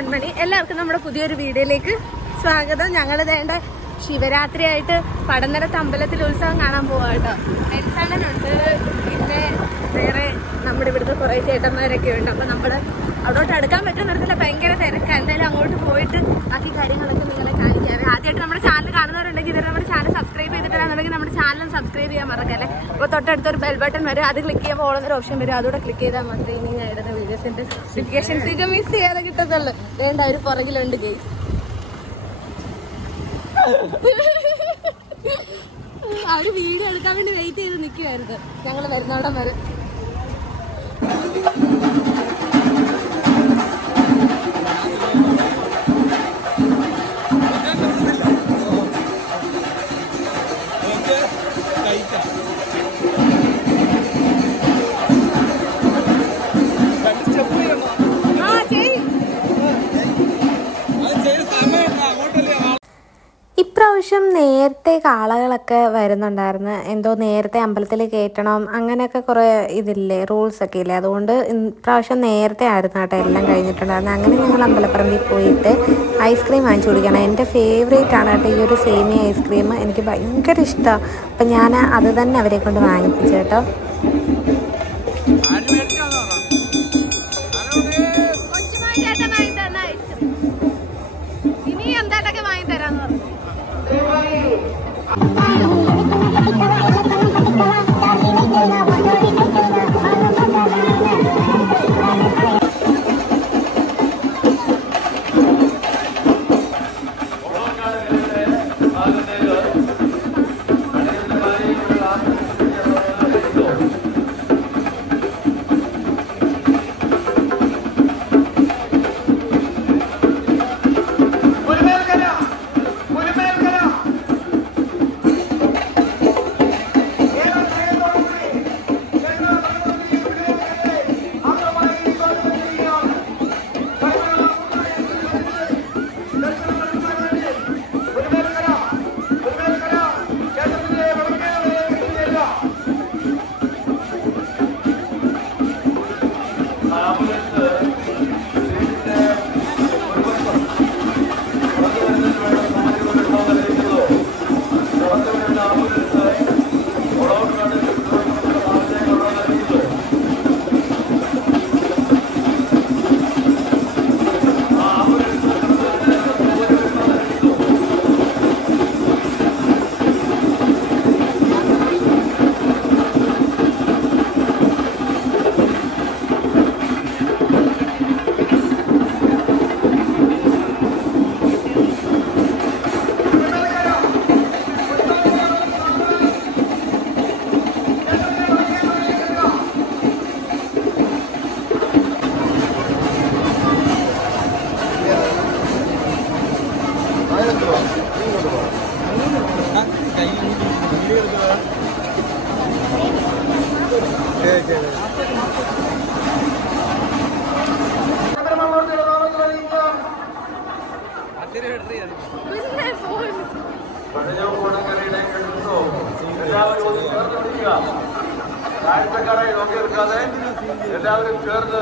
കൺമണി. എല്ലാവർക്കും നമ്മുടെ പുതിയൊരു വീഡിയോയിലേക്ക് സ്വാഗതം. ഞങ്ങൾ വേണ്ട ശിവരാത്രി ആയിട്ട് പടനിലത്ത് അമ്പലത്തിൽ ഉത്സവം കാണാൻ പോവാ കേട്ടോ. നെൽസണ്ണനുണ്ട്, പിന്നെ വേറെ നമ്മുടെ ഇവിടുത്തെ കുറേ ചേട്ടന്മാരൊക്കെ ഉണ്ട്. അപ്പൊ നമ്മള് അവിടോട്ട് അടുക്കാൻ പറ്റുന്നിടത്തില്ല, ഭയങ്കര തിരക്ക്. എന്തായാലും അങ്ങോട്ട് പോയിട്ട് ബാക്കി കാര്യങ്ങളൊക്കെ നിങ്ങളെ കാണിക്കാം. ആദ്യമായിട്ട് നമ്മുടെ ചാനൽ കാണുന്നവരുണ്ടെങ്കിൽ ഇതുവരെ നമ്മുടെ ചാനൽ സബ്സ്ക്രൈബ് ചെയ്തിട്ടില്ലാന്നുണ്ടെങ്കിൽ നമ്മുടെ ചാനൽ സബ്സ്ക്രൈബ് ചെയ്യാൻ മറക്കല്ലേ. അപ്പോൾ തൊട്ടടുത്തൊരു ബെൽ ബട്ടൺ വരും, അത് ക്ലിക്ക് ചെയ്യുമ്പോൾ ഓളൊന്നൊരു ഓപ്ഷൻ വരും. അതോടെ ക്ലിക്ക് ചെയ്താൽ മാത്രമേ ഇനി ഞാൻ ഇടുന്ന വീഡിയോസിന്റെ നോട്ടിഫിക്കേഷൻസ് ഇത് മിസ് ചെയ്യാതെ കിട്ടത്തുള്ളൂ. വേണ്ട ഒരു പുറകിലുണ്ട് ഗെയിം. അവര് വീഡിയോ എടുക്കാൻ വേണ്ടി വെയിറ്റ് ചെയ്ത് നിൽക്കുമായിരുന്നു ഞങ്ങൾ വരുന്നോടം വരെ. ഇപ്രാവശ്യം നേരത്തെ കാളകളൊക്കെ വരുന്നുണ്ടായിരുന്നു. എന്തോ നേരത്തെ അമ്പലത്തിൽ കയറ്റണം അങ്ങനെയൊക്കെ കുറേ ഇതില്ലേ, റൂൾസൊക്കെ ഇല്ലേ. അതുകൊണ്ട് ഇപ്രാവശ്യം നേരത്തെ ആയിരുന്നു കേട്ടോ എല്ലാം കഴിഞ്ഞിട്ടുണ്ടായിരുന്നു. അങ്ങനെ ഞങ്ങൾ അമ്പലപ്പറമ്പിൽ പോയിട്ട് ഐസ്ക്രീം വാങ്ങിച്ചു കുടിക്കണം. എൻ്റെ ഫേവറേറ്റ് ആണ് കേട്ടോ ഈ ഒരു സേമിയ ഐസ്ക്രീം. എനിക്ക് ഭയങ്കര ഇഷ്ടമാണ്. അപ്പം ഞാൻ അത് തന്നെ അവരെ കൊണ്ട് വാങ്ങിപ്പിച്ചു കേട്ടോ. ഇനി എന്തായിട്ടൊക്കെ വാങ്ങി തരാന്ന് പറഞ്ഞു. എല്ലാവരും ചേർന്ന്